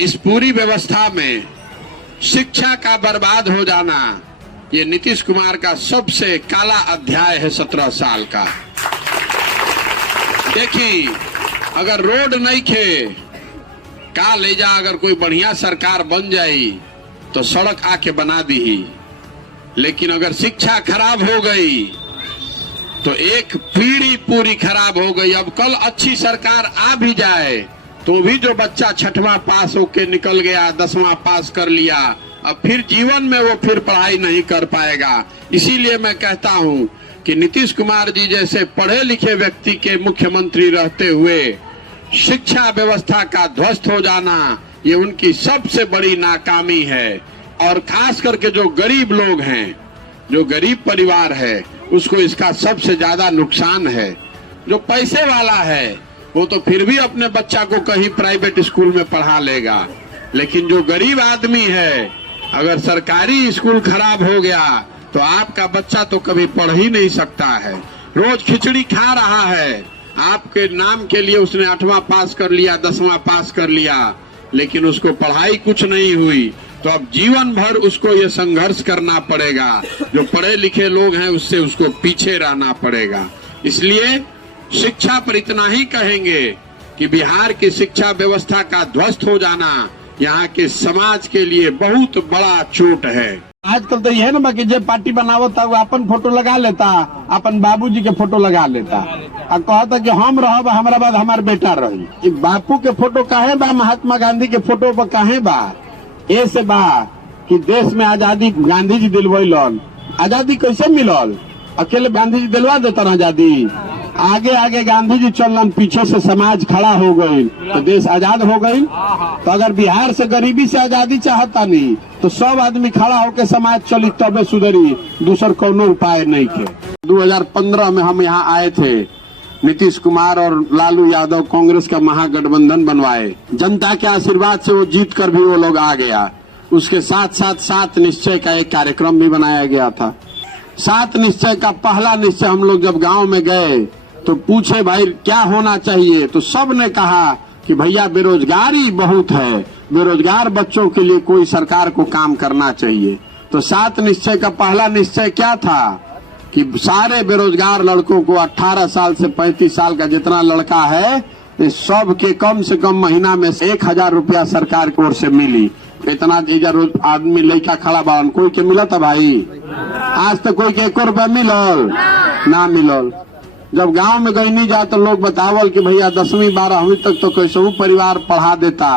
इस पूरी व्यवस्था में शिक्षा का बर्बाद हो जाना, ये नीतीश कुमार का सबसे काला अध्याय है 17 साल का। देखिए, अगर रोड नहीं खे का ले जा, अगर कोई बढ़िया सरकार बन जाई तो सड़क आके बना दी, लेकिन अगर शिक्षा खराब हो गई तो एक पीढ़ी पूरी खराब हो गई। अब कल अच्छी सरकार आ भी जाए तो भी जो बच्चा 6वां पास होके निकल गया, 10वां पास कर लिया, अब फिर जीवन में वो फिर पढ़ाई नहीं कर पाएगा। इसीलिए मैं कहता हूं कि नीतीश कुमार जी जैसे पढ़े लिखे व्यक्ति के मुख्यमंत्री रहते हुए शिक्षा व्यवस्था का ध्वस्त हो जाना, ये उनकी सबसे बड़ी नाकामी है। और खास करके जो गरीब लोग हैं, जो गरीब परिवार है, उसको इसका सबसे ज्यादा नुकसान है। जो पैसे वाला है वो तो फिर भी अपने बच्चा को कहीं प्राइवेट स्कूल में पढ़ा लेगा, लेकिन जो गरीब आदमी है, अगर सरकारी स्कूल खराब हो गया तो आपका बच्चा तो कभी पढ़ ही नहीं सकता है। रोज खिचड़ी खा रहा है, आपके नाम के लिए उसने 8वां पास कर लिया, 10वां पास कर लिया, लेकिन उसको पढ़ाई कुछ नहीं हुई, तो अब जीवन भर उसको ये संघर्ष करना पड़ेगा। जो पढ़े लिखे लोग हैं उससे उसको पीछे रहना पड़ेगा। इसलिए शिक्षा पर इतना ही कहेंगे कि बिहार की शिक्षा व्यवस्था का ध्वस्त हो जाना यहाँ के समाज के लिए बहुत बड़ा चोट है। आजकल तो यह ना कि जब पार्टी बनावता वो अपन फोटो लगा लेता, अपन बाबूजी के फोटो लगा लेता और कहता कि हम रहब, हमारा बाद हमार बेटा रही। बापू के फोटो काहे बा, महात्मा गांधी के फोटो पर काहे बा? ऐसे बा कि देश में आजादी गांधी जी दिलवैलन। आजादी कैसे मिलल? अकेले गांधी जी दिलवा देता आजादी? आगे आगे गांधी जी चलन, पीछे से समाज खड़ा हो गई तो देश आजाद हो गई। तो अगर बिहार से गरीबी से आजादी चाहता नहीं तो सब आदमी खड़ा होकर समाज चली तबे सुधरी, दूसर कोनो उपाय नहीं थे। 2015 में हम यहाँ आए थे, नीतीश कुमार और लालू यादव कांग्रेस का महागठबंधन बनवाए। जनता के आशीर्वाद से वो जीत कर भी वो लोग आ गया। उसके साथ साथ 7 निश्चय का एक कार्यक्रम भी बनाया गया था। 7 निश्चय का पहला निश्चय हम लोग जब गांव में गए तो पूछे भाई क्या होना चाहिए, तो सब ने कहा कि भैया बेरोजगारी बहुत है, बेरोजगार बच्चों के लिए कोई सरकार को काम करना चाहिए। तो 7 निश्चय का पहला निश्चय क्या था कि सारे बेरोजगार लड़कों को 18 साल से 35 साल का जितना लड़का है, सब के कम से कम महीना में 1000 रुपया सरकार की ओर से मिली। इतना रोज आदमी लड़का खड़ा बावन, कोई के मिला था भाई? आज तक कोई के 1 रुपया मिलल ना मिलल। जब गांव में गई नहीं जा तो लोग बतावल कि भैया 10वीं 12वीं तक तो कैसे परिवार पढ़ा देता,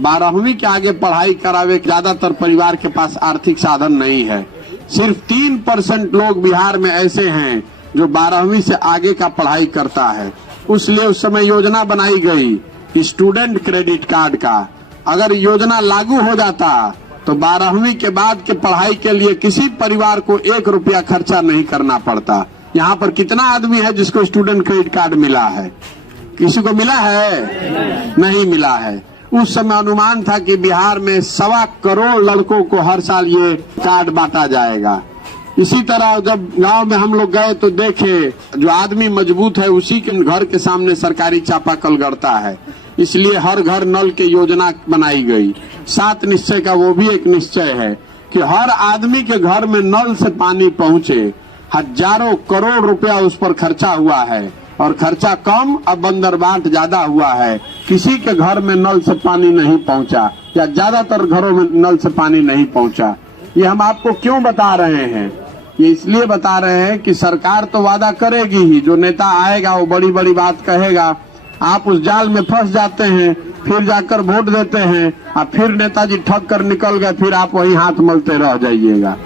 12वीं के आगे पढ़ाई करावे ज्यादातर परिवार के पास आर्थिक साधन नहीं है। सिर्फ 3% लोग बिहार में ऐसे हैं जो 12वीं से आगे का पढ़ाई करता है। उसलिए उस समय योजना बनाई गई स्टूडेंट क्रेडिट कार्ड का। अगर योजना लागू हो जाता तो 12वीं के बाद के पढ़ाई के लिए किसी परिवार को 1 रुपया खर्चा नहीं करना पड़ता। यहाँ पर कितना आदमी है जिसको स्टूडेंट क्रेडिट कार्ड मिला है? किसी को मिला है? नहीं मिला है। उस समय अनुमान था कि बिहार में 1.25 करोड़ लड़कों को हर साल ये कार्ड बांटा जाएगा। इसी तरह जब गांव में हम लोग गए तो देखे जो आदमी मजबूत है उसी के घर के सामने सरकारी चापाकल गड़ता है। इसलिए हर घर नल की योजना बनाई गई। 7 निश्चय का वो भी एक निश्चय है कि हर आदमी के घर में नल से पानी पहुंचे। हजारों करोड़ रुपया उस पर खर्चा हुआ है और खर्चा कम, अब बंदरबाट ज्यादा हुआ है। किसी के घर में नल से पानी नहीं पहुंचा या ज्यादातर घरों में नल से पानी नहीं पहुंचा। ये हम आपको क्यों बता रहे हैं? ये इसलिए बता रहे हैं कि सरकार तो वादा करेगी ही, जो नेता आएगा वो बड़ी बड़ी बात कहेगा, आप उस जाल में फंस जाते हैं, फिर जाकर वोट देते हैं और फिर नेताजी ठग कर निकल गए, फिर आप वही हाथ मलते रह जाइएगा।